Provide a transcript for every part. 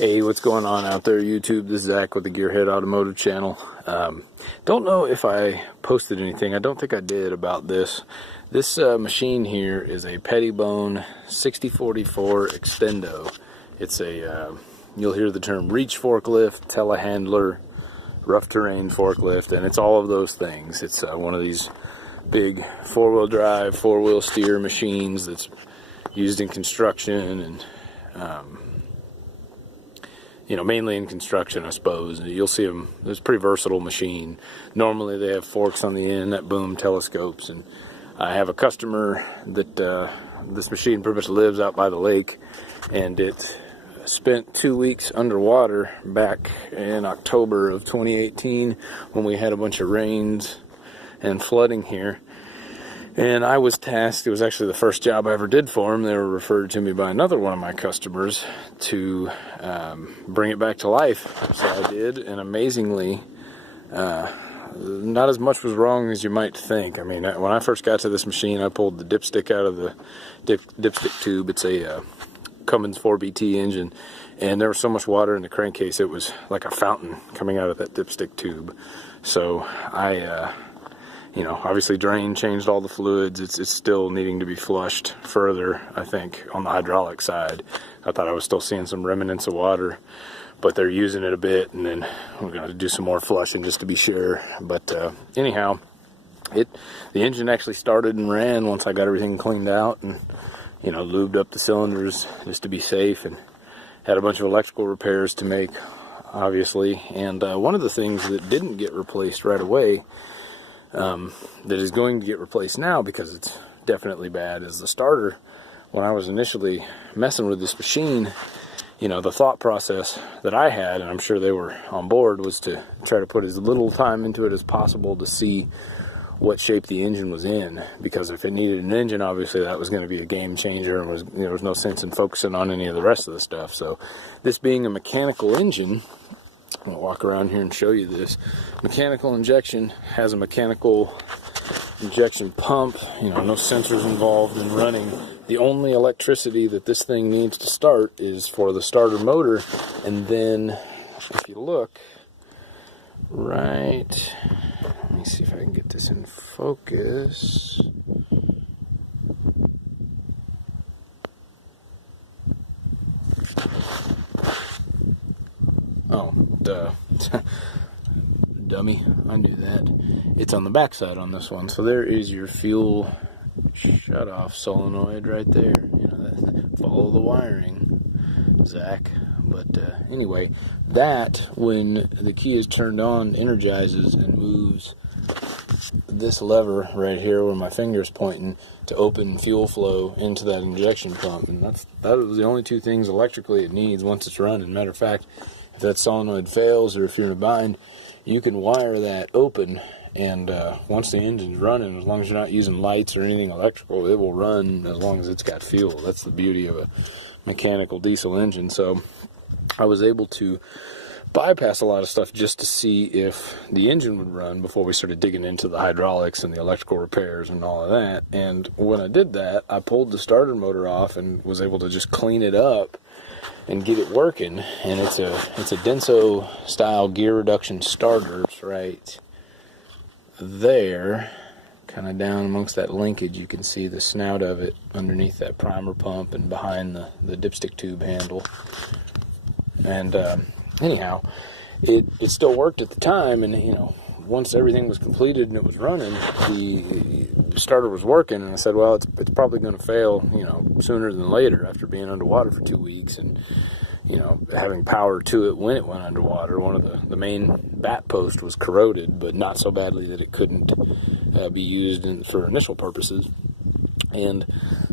Hey, what's going on out there, YouTube? This is Zach with the Gearhead Automotive channel. Don't know if I posted anything. I don't think I did about this. This machine here is a Pettibone 6044 Extendo. It's a, you'll hear the term reach forklift, telehandler, rough terrain forklift, and it's all of those things. It's one of these big four-wheel drive, four-wheel steer machines that's used in construction and you know, mainly in construction, I suppose. And you'll see them. It's a pretty versatile machine. Normally they have forks on the end that boom telescopes. And I have a customer that this machine pretty much lives out by the lake, and it spent 2 weeks underwater back in October of 2018 when we had a bunch of rains and flooding here. And I was tasked, it was actually the first job I ever did for them. They were referred to me by another one of my customers to bring it back to life. So I did, and amazingly, not as much was wrong as you might think. I mean, when I first got to this machine, I pulled the dipstick out of the dipstick tube. It's a Cummins 4BT engine, and there was so much water in the crankcase, it was like a fountain coming out of that dipstick tube. So I you know, obviously drained, changed all the fluids. It's still needing to be flushed further, I think, on the hydraulic side. I thought I was still seeing some remnants of water, but they're using it a bit, and then we're going to do some more flushing just to be sure. But anyhow, the engine actually started and ran once I got everything cleaned out and, you know, lubed up the cylinders just to be safe, and had a bunch of electrical repairs to make, obviously. And one of the things that didn't get replaced right away, that is going to get replaced now because it's definitely bad, is the starter. When I was initially messing with this machine, you know, the thought process that I had, and I'm sure they were on board, was to try to put as little time into it as possible to see what shape the engine was in, because if it needed an engine, obviously that was going to be a game changer, and was, you know, there was no sense in focusing on any of the rest of the stuff. So this being a mechanical engine, I'm going to walk around here and show you this. Mechanical injection has a mechanical injection pump, you know, no sensors involved in running. The only electricity that this thing needs to start is for the starter motor. And then if you look right, let me see if I can get this in focus. Oh, duh. Dummy, I knew that. It's on the backside on this one. So there is your fuel shut-off solenoid right there. You know, follow the wiring, Zach. But anyway, that, when the key is turned on, energizes and moves this lever right here where my finger is pointing to open fuel flow into that injection pump. And that was the only two things electrically it needs once it's running. Matter of fact, if that solenoid fails, or if you're in a bind, you can wire that open, and once the engine's running, as long as you're not using lights or anything electrical, it will run as long as it's got fuel. That's the beauty of a mechanical diesel engine. So I was able to bypass a lot of stuff just to see if the engine would run before we started digging into the hydraulics and the electrical repairs and all of that. And when I did that, I pulled the starter motor off and was able to just clean it up and get it working. And it's a Denso style gear reduction starter. It's right there, kind of down amongst that linkage. You can see the snout of it underneath that primer pump and behind the dipstick tube handle. And anyhow, it still worked at the time, and you know, once everything was completed and it was running, the starter was working, and I said, well, it's probably going to fail, you know, sooner than later after being underwater for 2 weeks and, you know, having power to it when it went underwater. One of the main bat post was corroded, but not so badly that it couldn't be used for initial purposes. And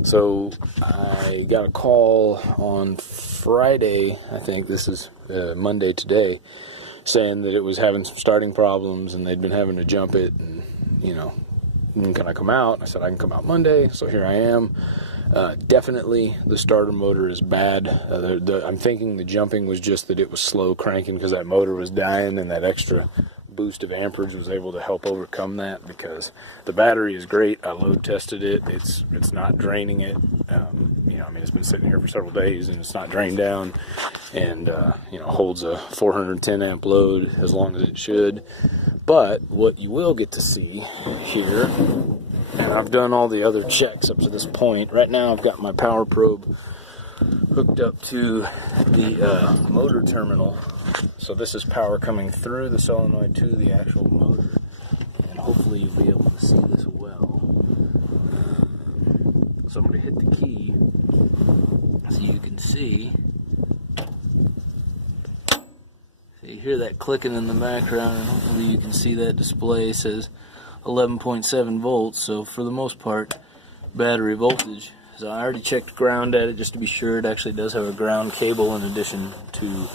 so I got a call on Friday, I think this is Monday today, saying that it was having some starting problems and they'd been having to jump it, and, you know, can I come out? I said I can come out Monday, so here I am. Definitely the starter motor is bad. I'm thinking the jumping was just that it was slow cranking because that motor was dying, and that extra boost of amperage was able to help overcome that, because the battery is great. I load tested it. It's not draining it. You I mean, it's been sitting here for several days and it's not drained down, and holds a 410 amp load as long as it should. But what you will get to see here, and I've done all the other checks up to this point. Right now I've got my power probe hooked up to the motor terminal, so this is power coming through the solenoid to the actual motor, and hopefully you'll be able to see this well. So I'm going to hit the key so you can see. So you hear that clicking in the background, and hopefully you can see that display says 11.7 volts. So for the most part, battery voltage. So I already checked ground at it just to be sure. It actually does have a ground cable in addition to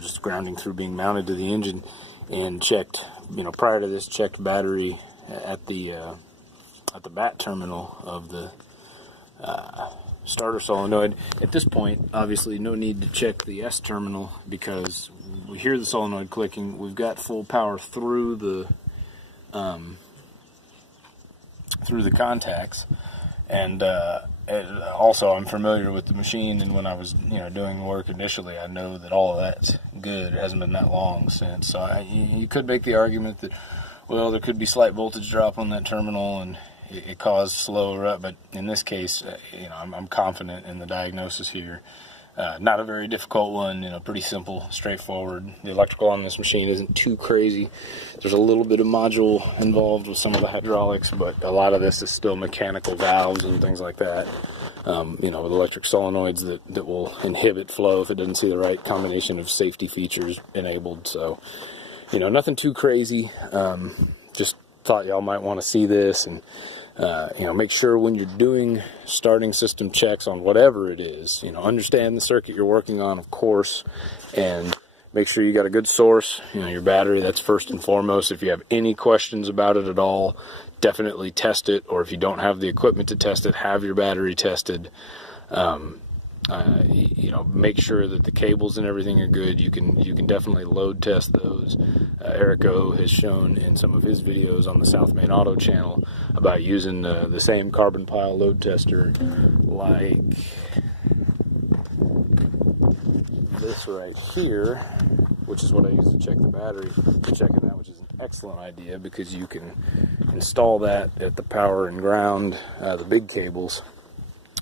just grounding through being mounted to the engine, and checked, prior to this, checked battery at the bat terminal of the starter solenoid. At this point, obviously no need to check the S terminal because we hear the solenoid clicking. We've got full power through the contacts, and also I'm familiar with the machine, and when I was doing work initially, I know that all of that's good. It hasn't been that long since, so you could make the argument that, well, there could be slight voltage drop on that terminal and it caused slower up, but in this case, I'm confident in the diagnosis here. Not a very difficult one, pretty simple, straightforward. The electrical on this machine isn't too crazy. There's a little bit of module involved with some of the hydraulics, but a lot of this is still mechanical valves and things like that. With electric solenoids that will inhibit flow if it doesn't see the right combination of safety features enabled. So, nothing too crazy. Just thought y'all might want to see this, and make sure when you're doing starting system checks on whatever it is, understand the circuit you're working on, of course, and make sure you got a good source, your battery. That's first and foremost. If you have any questions about it at all, definitely test it, or if you don't have the equipment to test it, have your battery tested. Make sure that the cables and everything are good. You can definitely load test those. Eric O has shown in some of his videos on the South Main Auto channel about using the same carbon pile load tester like this right here, which is what I use to check the battery. Checking that, which is an excellent idea because you can install that at the power and ground, the big cables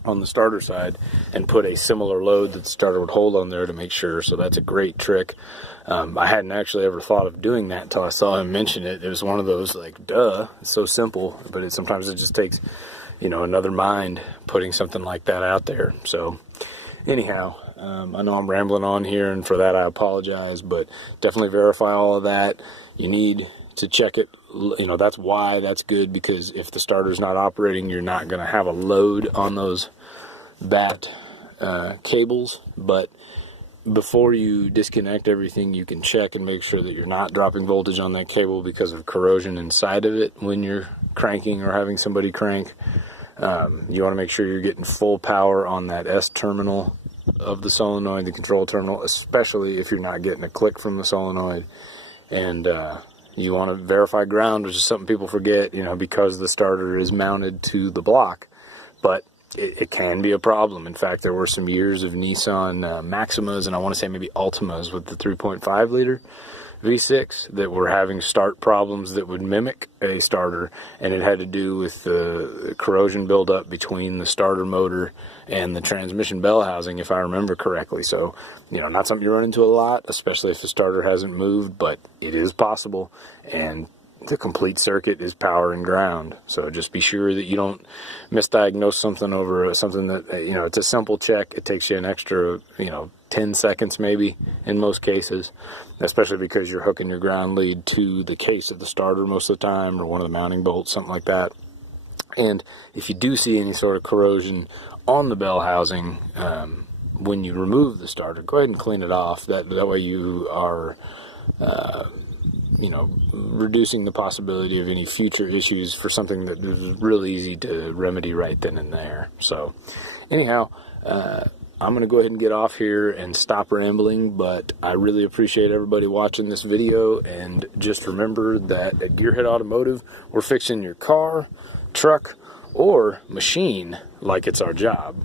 on the starter side, and put a similar load that the starter would hold on there to make sure. So that's a great trick. I hadn't actually ever thought of doing that until I saw him mention it. It was one of those, like, duh, it's so simple, but sometimes it just takes, another mind putting something like that out there. So anyhow, I know I'm rambling on here, and for that I apologize, but definitely verify all of that. You need to check it. That's why that's good, because if the starter's not operating, you're not going to have a load on those bat cables. But before you disconnect everything, you can check and make sure that you're not dropping voltage on that cable because of corrosion inside of it when you're cranking or having somebody crank. You want to make sure you're getting full power on that S terminal of the solenoid, the control terminal, especially if you're not getting a click from the solenoid. And you want to verify ground, which is something people forget, because the starter is mounted to the block. But it can be a problem. In fact, there were some years of Nissan Maximas, and I want to say maybe Altimas with the 3.5 liter V6 that were having start problems that would mimic a starter, and it had to do with the corrosion buildup between the starter motor and the transmission bell housing, if I remember correctly. So, not something you run into a lot, especially if the starter hasn't moved, but it is possible, and the complete circuit is power and ground. So just be sure that you don't misdiagnose something over something that, it's a simple check. It takes you an extra, 10 seconds maybe in most cases, especially because you're hooking your ground lead to the case of the starter most of the time, or one of the mounting bolts, something like that. And if you do see any sort of corrosion on the bell housing, when you remove the starter, go ahead and clean it off. That way you are reducing the possibility of any future issues for something that is really easy to remedy right then and there. So anyhow, I'm going to go ahead and get off here and stop rambling, but I really appreciate everybody watching this video, and just remember that at Gearhead Automotive, we're fixing your car, truck, or machine like it's our job.